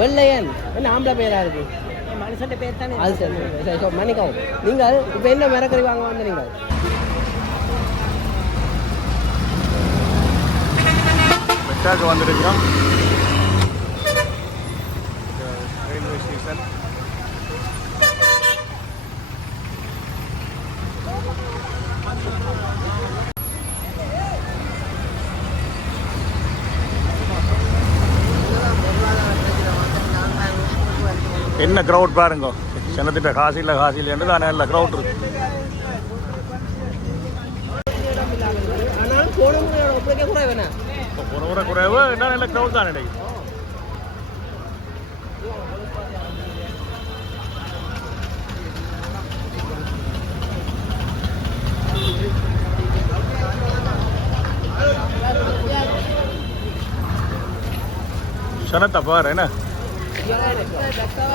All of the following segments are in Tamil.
வெள்ளையன் என்ன ஆம்பளை பேரா இருக்கு? மனுஷன் பேர் தானே. அது சரி மன்னிக்கவும். நீங்கள் இப்போ என்ன மரக்கறி வாங்க வந்து நீங்கள் மெட்டாக்கு வந்துருக்கிறோம். Railway station. என்ன க்ரௌட் பாருங்க. சென்னத்திட்ட காசு இல்லை என்று தான் நல்ல க்ரௌட் இருக்கு. ஆனால் போன முறையோட ஒப்படைக்க கூட வேணாம். போன முறை குறைவு என்ன நல்ல க்ரௌட் தான் இடையே. சனத்தை பாரு என்ன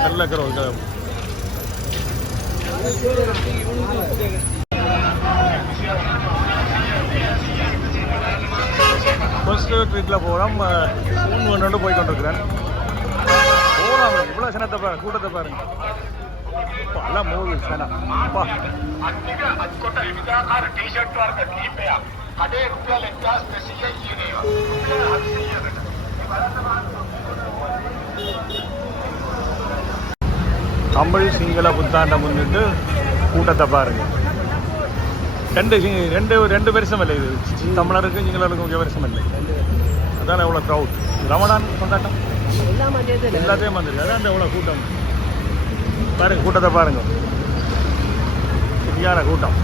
நல்ல க்ரௌட். ஃபர்ஸ்ட் ட்ரிப்பில் போகிறோம். ஒன்று போய் கொண்டிருக்கிறேன். போகலாம். இவ்வளோ சனத்தை பாரு, கூட்டத்தை பாருங்க. எல்லாம் மூவி சனம். அப்பா தமிழ் சிங்கள புத்தாண்டை முன்னிட்டு கூட்டத்தை பாருங்க. ரெண்டு வருஷம் இல்லை இது. தமிழருக்கு சிங்களருக்கு வருஷம் இல்லை. அதான் எவ்வளோ க்ரௌட். ரமடான் கொண்டாட்டம் எல்லாத்தையும் வந்துருக்கு. அதான் எவ்வளோ கூட்டம் பாருங்க. கூட்டத்தை பாருங்க. சரியான கூட்டம்.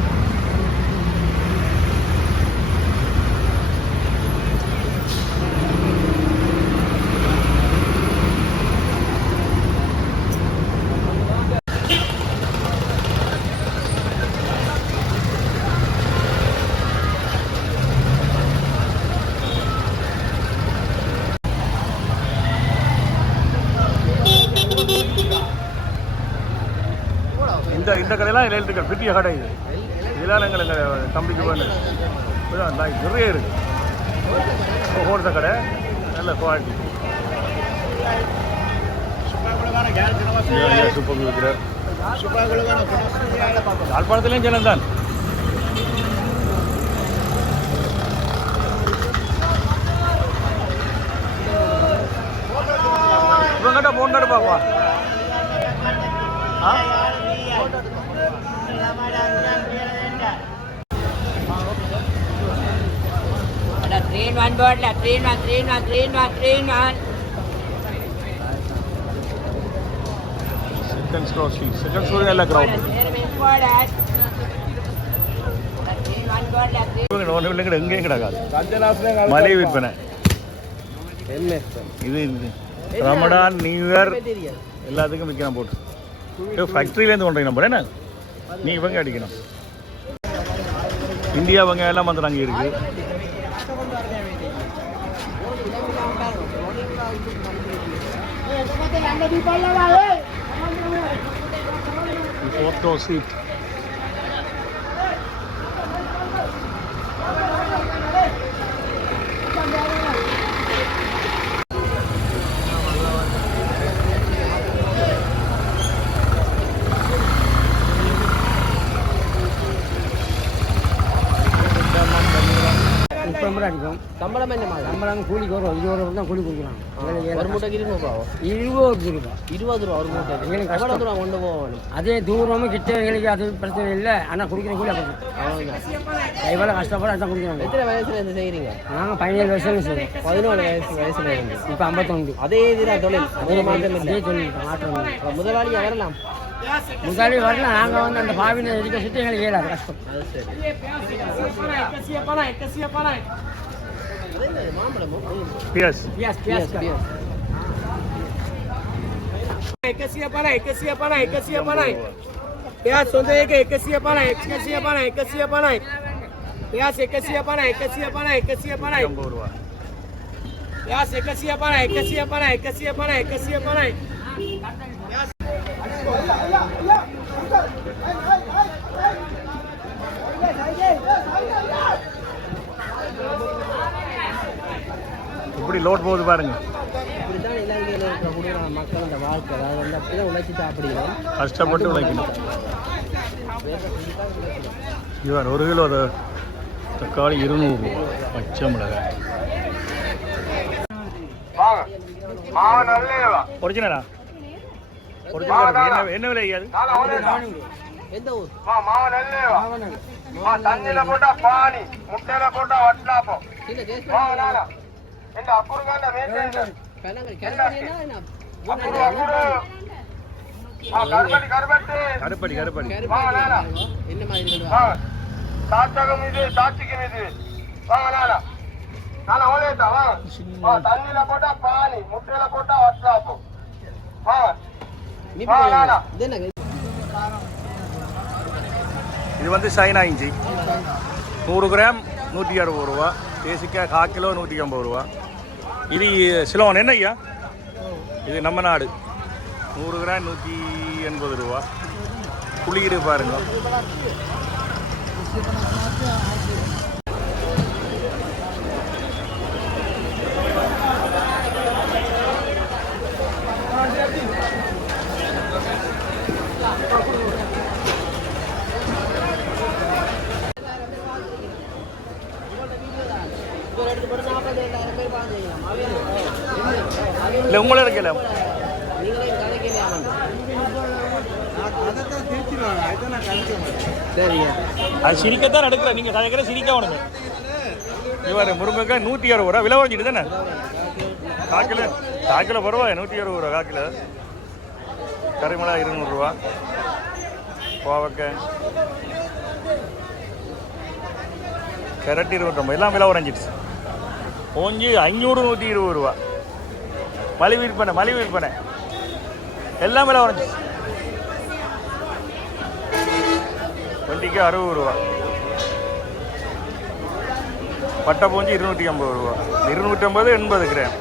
இந்த கடையெல்லாம் எலக்ட்ரிக்கல் பெரிய கடை. இதெல்லாம் எங்கள் தம்பிக்கு வேணும். நிறைய இருக்கு. ஹோல்சேல் கடை நல்ல குவாலிட்டி. சூப்பர் விற்கிறார். யாழ்ப்பாணத்துலேயும் ஜனம் தான். இவங்கிட்ட phone எடுப்பாப்பா. Train one board, train one. Second story நல்ல crowd. எங்கேயும் கிடக்காது. மலை விற்பனை. இது ரமடான் நியூ இயர் எல்லாத்துக்கும் விற்கணும் போட்டு. ஃபேக்ட்ரியிலேருந்து கொண்டு போகிறேன். என்ன நீ இவங்க அடிக்கணும். இந்தியா வங்க எல்லாம் வந்து அங்கே இருக்கு. Photo seat. அடிக்கும். சம்பளம் என்ன மாதிரி? சம்பளம் கூலிக்கு வரும். 20 ரூபா தான் கூலி கொடுக்குறாங்க. ஒரு மூட்டைக்கு 20 ரூபா. 20 ரூபா. 20 ரூபா ஒரு மூட்டை. எங்களுக்கு எவ்வளோ தூரம் கொண்டு போகணும்? அதே தூரமும் கிட்ட எங்களுக்கு அது பிரச்சனை இல்லை. ஆனால் குடிக்கிற கூலி அப்படி எவ்வளோ கஷ்டப்பட அதான் குடிக்கிறாங்க. எத்தனை வயசுல இருந்து செய்கிறீங்க? நாங்கள் 17 வயசுல செய்வோம். 14 வயசுல இருந்து இப்போ 51. அதே இதுதான் தொழில். அதே மாற்றம் அதே தொழில் மாற்றம். முதலாளியாக வரலாம். முதலாளி வரலாம். நாங்கள் வந்து அந்த பாவினை எதுக்க சுற்றி எங்களுக்கு ஏழாது கஷ்டம். அது சரி. பியாஸ் இப்படி லோட் போகுது பாருங்க. கொடுக்குறாங்க மக்கள் இந்த வாழ்க்கை அதாவது வந்து அப்படிதான் உழைச்சி சாப்பிடுகிறோம் கஷ்டப்பட்டு உழைக்கணும். இவர் 1 கிலோ தக்காளி 200 ரூபா. பச்சை மிளகாய் ஒரிஜினலா? ஒரிஜினல் என்ன விலை ஐயா? எந்த ஊர்? தண்ணியில போட்டா பானி, முட்டையில போட்டா வட்லாப்பம். இல்ல கேஸ் இந்த அப்புறம் கனங்கடி கனங்கடினா என்ன? கருப்படி கருப்படி என்ன மாதிரி சாச்சகம் இது சாட்சிக்கும் இது வாங்க தண்ணியில போட்டா பானி, முட்டையில போட்டா வட்லாப்பம். இது வந்து சைனா இஞ்சி 100 கிராம் 160 ரூபா. தேசிக்காய் 1/4 கிலோ 150 ரூபா. இது சிலோன் என்ன ஐயா? இது நம்ம நாடு 100 கிராம் 180 ரூபா. புளியிடு பாருங்க. இல்லை உங்களே இருக்கல அது சிரிக்கத்தான் எடுக்கிறேன். நீங்கள் கதைக்கிற சிரிக்க வேணுங்க. இவர் முருங்கைக்காய் 160 ரூபா விலை வாங்கிட்டு தானே? 1/4 கிலோ பரவாயில்ல 160 ரூபா 1/4 கிலோ. கறிமிளகாய் 200 ரூபா. கோவக்காய் கேரட் 29 எல்லாம் விலை உறைஞ்சிடுச்சு. கொஞ்சம் 500 120 ரூபா. மலிவு விற்பனை எல்லாம் விலை உறைஞ்சிச்சு. வண்டிக்கு 60 ரூபா. பட்டை பூஞ்சி 250 ரூபா. 250 80 கிராம்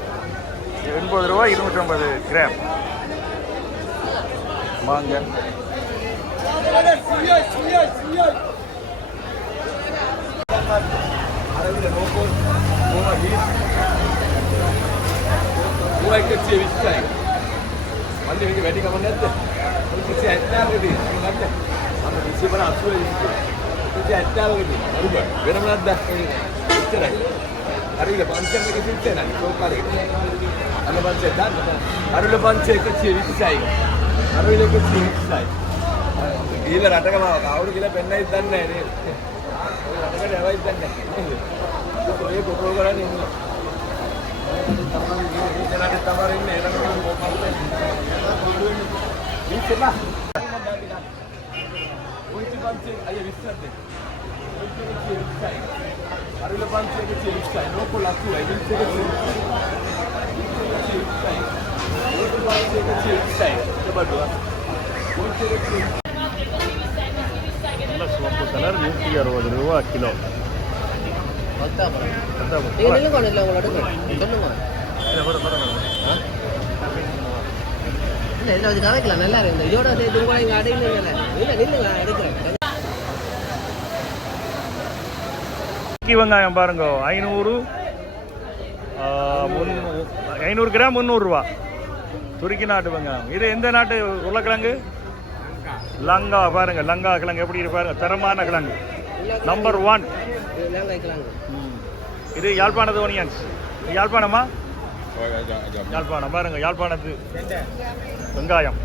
80 ரூபா 250 கிராம். வாங்க kecil bisa. Mandi lagi bedi kamu nanti. Kecil ada lagi. Nanti. Sama di sini mana asal itu. Kecil ada lagi. Baru ber. Benar benar dah. Kecil lagi. Hari ini pancen kecil kecil nanti. Kau kali. Ada pancen dah. Hari ini pancen kecil bisa. Hari ini kecil bisa. Gila rata kan mau. Kau gila penna itu dan ni. Rata kan dewa itu dan ni. Itu dia kontrol kan ini. Jangan ditawarin nih, nanti mau makan. Bisa lah. Untuk pancing, ayo bisa deh. Untuk kecil bisa. Hari lepas kecil bisa. Nopol aku, ayo bisa kecil. Kecil bisa. Untuk pancing kecil bisa. Coba dua. Untuk kecil. Ini suatu kalar 160 ரூபா கிலோ. நீங்கள் நில்லுங்க இல்லை உங்களோட சொல்லுங்க. இல்லை இல்லை அது கதைக்கலாம் நல்லா இருக்கு. இதோட சேர்த்து கூட இங்கே அடையில இல்லை நில்லுங்க எடுக்கிறேன். வெங்காயம் பாருங்க 500 கிராம் 300 ரூபா. துருக்கி நாட்டு வெங்காயம். இது எந்த நாட்டு உருளைக்கிழங்கு? லங்கா பாருங்க. லங்கா கிழங்கு எப்படி இருப்பாருங்க. தரமான கிழங்கு நம்பர் 1. இது யாழ்ப்பாணத்து ஓனியன்ஸ். யாழ்ப்பாணமா? யாழ்ப்பாணம் பாருங்க. யாழ்ப்பாணத்து வெங்காயம்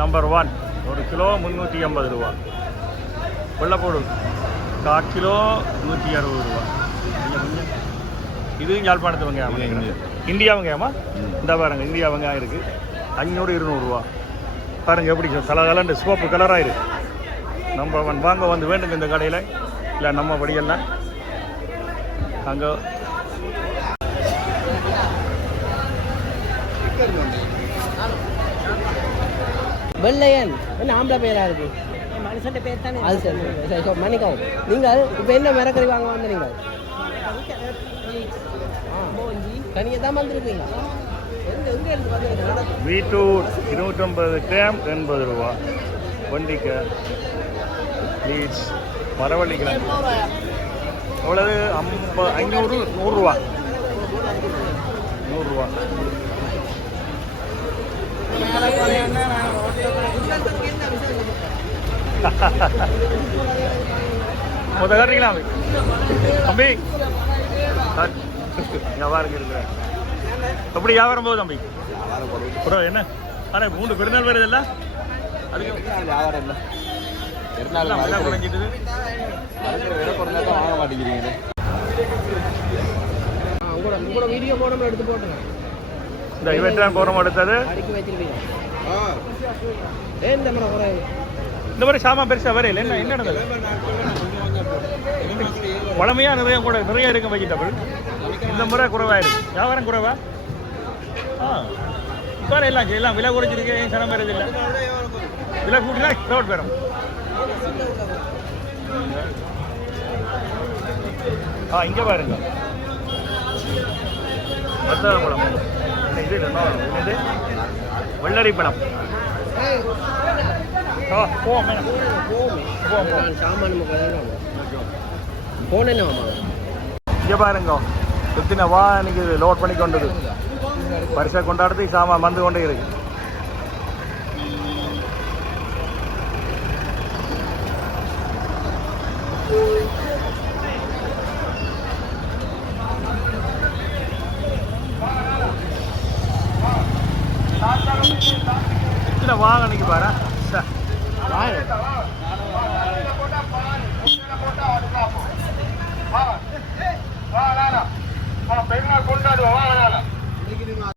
நம்பர் 1. 1 கிலோ 380 ரூபா. வெள்ளைப்பூடு 1/4 கிலோ 160 ரூபா. இது யாழ்ப்பாணத்து வெங்காயம். இந்தியா வெங்காயமா? இந்த பாருங்க இந்தியா வெங்காயம் இருக்கு. 500 200 ரூபா. பாருங்க எப்படி கலகலண்டு சிவப்பு கலராக இருக்கு. நம்பர் 1. வாங்க வந்து வேண்டுங்க இந்த கடையில். இல்லை நம்ம படியெல்லாம் அங்கே வெள்ளையன் என்ன ஆம்பளை பேரா இருக்கு? மனுஷன் பேர் தானே. அது சரி மன்னிக்கவும். நீங்கள் இப்போ என்ன மிரக்கறி வாங்க வந்து நீங்கள் தனியாக தான் வந்துருக்கீங்க. பீட்ரூட் 250 கிராம் 80 ரூபா. வெண்டிக்காய் பீட்ஸ் மரவள்ளி கிழங்கு எவ்வளவு? 500 100 ரூபா. 100 ரூபா. முத காட்டுறீங்களா தம்பி? வியாபாரம் இருக்கு. எப்படி வியாபாரம் போகுது தம்பி? ப்ரோ என்ன ஆனால் 3 பெருநாள் வருது இல்லை? அதுக்கு வியாபாரம் இல்லை. பெருநாள் விலை குறைஞ்சிட்டு விலை குறைஞ்சா தான் வாங்க மாட்டேங்கிறீங்க. உங்களோட வீடியோ போட எடுத்து போட்டுருங்க. இந்த இவற்றான் போகிறோம் அடுத்தது அடிக்கி வச்சிருக்கீங்க. ஏன் இந்த முறை குறை? இந்த மாதிரி சாமான் பெருசாக வரையில் என்ன என்ன நடந்தது? பழமையாக நிறைய இருக்கும் வெஜிடபிள். இந்த முறை குறைவாயிருக்கு. வியாபாரம் குறைவா? இப்போ எல்லாம் விலை குறைஞ்சிருக்கு. ஏன் சனம் வருது இல்லை? விலை கூட்டினா ரோட் பெறும். இங்கே பாருங்க வத்தல பழம். இது இது வெள்ளரி பழம். போவோம் சாமான் போன என்ன இங்கே பாருங்க எத்தனை வா எனக்கு லோட் பண்ணி கொண்டது. பரிசை கொண்டாடுறது சாமான் வந்து கொண்டே இருக்கு. இத்தனை வாங்க அன்னைக்கு பாரு. பெருநாள் கொண்டாடுவோம்.